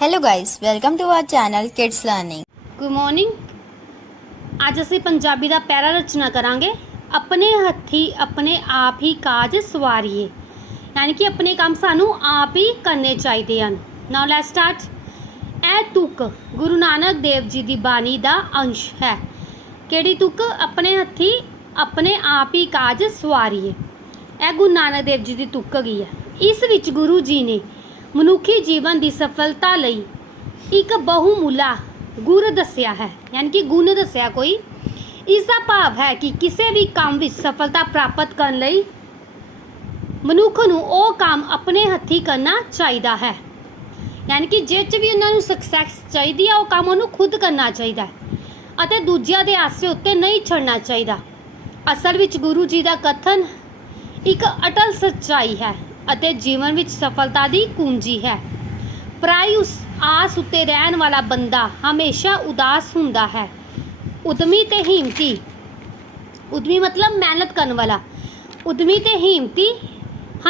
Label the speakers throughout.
Speaker 1: Hello guys, welcome to our channel Kids Learning.
Speaker 2: Good morning ਅੱਜ ਅਸੀਂ ਪੰਜਾਬੀ ਦਾ ਪੈਰਾ ਰਚਨਾ ਕਰਾਂਗੇ। ਆਪਣੇ ਹੱਥੀ ਆਪਣੇ ਆਪ ਹੀ ਕਾਜ ਸਵਾਰੀਏ। ਯਾਨੀ ਕਿ ਆਪਣੇ ਕੰਮ ਸਾਨੂੰ ਆਪ ਹੀ ਕਰਨੇ ਚਾਹੀਦੇ ਹਨ। ਨਾਓ ਲੈਟਸ ਸਟਾਰਟ ਇਹ ਤੁਕ ਗੁਰੂ ਨਾਨਕ ਦੇਵ ਜੀ ਦੀ ਬਾਣੀ ਦਾ ਅੰਸ਼ ਹੈ। ਕਿਹੜੀ ਤੁਕ? ਆਪਣੇ ਹੱਥੀ ਆਪਣੇ ਆਪ ਹੀ ਕਾਜ ਸਵਾਰੀਏ। ਇਹ ਗੁਰੂ ਨਾਨਕ ਦੇਵ ਜੀ ਦੀ ਤੁਕ ਗਈ ਹੈ। ਇਸ ਵਿੱਚ ਗੁਰੂ ਜੀ ਨੇ ਮਨੁੱਖੀ ਜੀਵਨ ਦੀ ਸਫਲਤਾ ਲਈ ਇੱਕ ਬਹੁਮੁੱਲਾ ਗੁਰ ਦੱਸਿਆ ਹੈ। ਯਾਨੀ ਕਿ ਗੁਣ ਦੱਸਿਆ ਕੋਈ। ਇਸ ਦਾ ਭਾਵ ਹੈ ਕਿ ਕਿਸੇ ਵੀ ਕੰਮ ਵਿੱਚ ਸਫਲਤਾ ਪ੍ਰਾਪਤ ਕਰਨ ਲਈ ਮਨੁੱਖ ਨੂੰ ਉਹ ਕੰਮ ਆਪਣੇ ਹੱਥੀਂ ਕਰਨਾ ਚਾਹੀਦਾ ਹੈ। ਯਾਨੀ ਕਿ ਜਿਹ 'ਚ ਵੀ ਉਹਨਾਂ ਨੂੰ ਸਕਸੈਸ ਚਾਹੀਦੀ ਆ, ਉਹ ਕੰਮ ਉਹਨੂੰ ਖੁਦ ਕਰਨਾ ਚਾਹੀਦਾ ਹੈ ਅਤੇ ਦੂਜਿਆਂ ਦੇ ਆਸਰੇ ਉੱਤੇ ਨਹੀਂ ਛੱਡਣਾ ਚਾਹੀਦਾ। ਅਸਲ ਵਿੱਚ ਗੁਰੂ ਜੀ ਦਾ ਕਥਨ ਇੱਕ ਅਟਲ ਸੱਚਾਈ ਹੈ। ਅਤੇ ਜੀਵਨ ਵਿੱਚ ਸਫਲਤਾ ਦੀ ਕੁੰਜੀ ਹੈ। ਪ੍ਰਾਈ ਉਸ ਆਸ ਉੱਤੇ ਰਹਿਣ ਵਾਲਾ ਬੰਦਾ ਹਮੇਸ਼ਾ ਉਦਾਸ ਹੁੰਦਾ ਹੈ। ਉਦਮੀ ਤੇ ਹਿੰਮਤੀ, ਉਦਮੀ ਮਤਲਬ ਮਿਹਨਤ ਕਰਨ ਵਾਲਾ। ਉਦਮੀ ਤੇ ਹਿੰਮਤੀ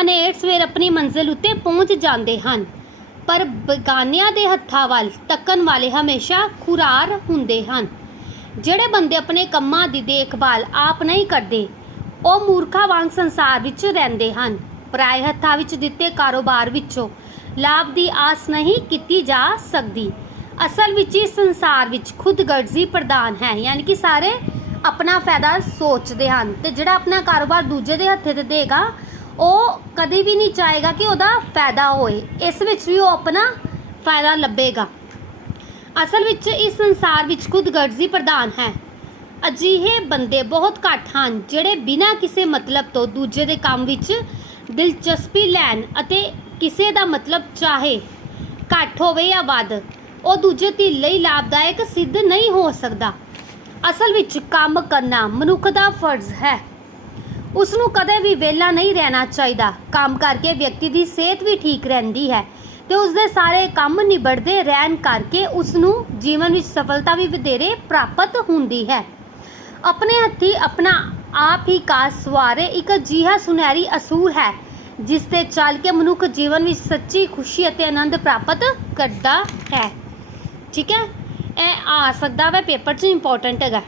Speaker 2: ਹਨੇਰ ਸਵੇਰ ਆਪਣੀ ਮੰਜ਼ਿਲ ਉੱਤੇ ਪਹੁੰਚ ਜਾਂਦੇ ਹਨ, ਪਰ ਬਗਾਨਿਆਂ ਦੇ ਹੱਥਾਂ ਵੱਲ ਤੱਕਣ ਵਾਲੇ ਹਮੇਸ਼ਾ ਖੁਰਾਰ ਹੁੰਦੇ ਹਨ। ਜਿਹੜੇ ਬੰਦੇ ਆਪਣੇ ਕੰਮਾਂ ਦੀ ਦੇਖਭਾਲ ਆਪ ਨਹੀਂ ਕਰਦੇ, ਉਹ ਮੂਰਖਾਂ ਵਾਂਗ ਸੰਸਾਰ ਵਿੱਚ ਰਹਿੰਦੇ ਹਨ। ਪਰਾਏ ਹੱਥਾਂ ਵਿੱਚ ਦਿੱਤੇ ਕਾਰੋਬਾਰ ਵਿੱਚੋਂ ਲਾਭ ਦੀ ਆਸ ਨਹੀਂ ਕੀਤੀ ਜਾ ਸਕਦੀ। ਅਸਲ ਵਿੱਚ ਇਸ ਸੰਸਾਰ ਵਿੱਚ ਖੁਦਗਰਜ਼ੀ ਪ੍ਰਧਾਨ ਹੈ, ਯਾਨੀ ਕਿ ਸਾਰੇ ਆਪਣਾ ਫਾਇਦਾ ਸੋਚਦੇ ਹਨ ਤੇ ਜਿਹੜਾ ਆਪਣਾ ਕਾਰੋਬਾਰ ਦੂਜੇ ਦੇ ਹੱਥੇ ਤੇ ਦੇਗਾ, ਉਹ ਕਦੇ ਵੀ ਨਹੀਂ ਚਾਹੇਗਾ ਕਿ ਉਹਦਾ ਫਾਇਦਾ ਹੋਏ। ਇਸ ਵਿੱਚ ਵੀ ਉਹ ਆਪਣਾ ਫਾਇਦਾ ਲੱਭੇਗਾ। ਅਸਲ ਵਿੱਚ ਇਸ ਸੰਸਾਰ ਵਿੱਚ ਖੁਦਗਰਜ਼ੀ ਪ੍ਰਧਾਨ ਹੈ। ਅਜਿਹੇ ਬੰਦੇ ਬਹੁਤ ਘੱਟ ਹਨ ਜਿਹੜੇ ਬਿਨਾਂ ਕਿਸੇ ਮਤਲਬ ਤੋਂ ਦੂਜੇ ਦੇ ਕੰਮ ਵਿੱਚ ਦਿਲਚਸਪੀ ਲੈਣ ਅਤੇ ਕਿਸੇ ਦਾ ਮਤਲਬ ਚਾਹੇ ਘੱਟ ਹੋਵੇ ਜਾਂ ਵੱਧ, ਉਹ ਦੂਜੇ ਧਿਰ ਲਈ ਲਾਭਦਾਇਕ ਸਿੱਧ ਨਹੀਂ ਹੋ ਸਕਦਾ। ਅਸਲ ਵਿੱਚ ਕੰਮ ਕਰਨਾ ਮਨੁੱਖ ਦਾ ਫਰਜ਼ ਹੈ। ਉਸ ਨੂੰ ਕਦੇ ਵੀ ਵਿਹਲਾ ਨਹੀਂ ਰਹਿਣਾ ਚਾਹੀਦਾ। ਕੰਮ ਕਰਕੇ ਵਿਅਕਤੀ ਦੀ ਸਿਹਤ ਵੀ ਠੀਕ ਰਹਿੰਦੀ ਹੈ ਤੇ ਉਸ ਦੇ ਸਾਰੇ ਕੰਮ ਨਿਬੜਦੇ ਰਹਿਣ ਕਰਕੇ ਉਸ ਨੂੰ ਜੀਵਨ ਵਿੱਚ ਸਫਲਤਾ ਵੀ ਵਧੇਰੇ ਪ੍ਰਾਪਤ ਹੁੰਦੀ ਹੈ। ਆਪਣੇ ਹੱਥੀ ਆਪਣਾ ਆਪ ਹੀ ਕਾਸ ਸਵਾਰੇ ਇੱਕ ਅਜਿਹਾ ਸੁਨਹਿਰੀ ਅਸੂਲ ਹੈ ਜਿਸ ਤੇ ਚੱਲ ਕੇ ਮਨੁੱਖ ਜੀਵਨ ਵਿੱਚ ਸੱਚੀ ਖੁਸ਼ੀ ਅਤੇ ਆਨੰਦ ਪ੍ਰਾਪਤ ਕਰਦਾ ਹੈ। ਠੀਕ ਹੈ? ਇਹ ਆ ਸਕਦਾ ਵਾ ਪੇਪਰ 'ਚ ਇੰਪੋਰਟੈਂਟ ਹੈਗਾ।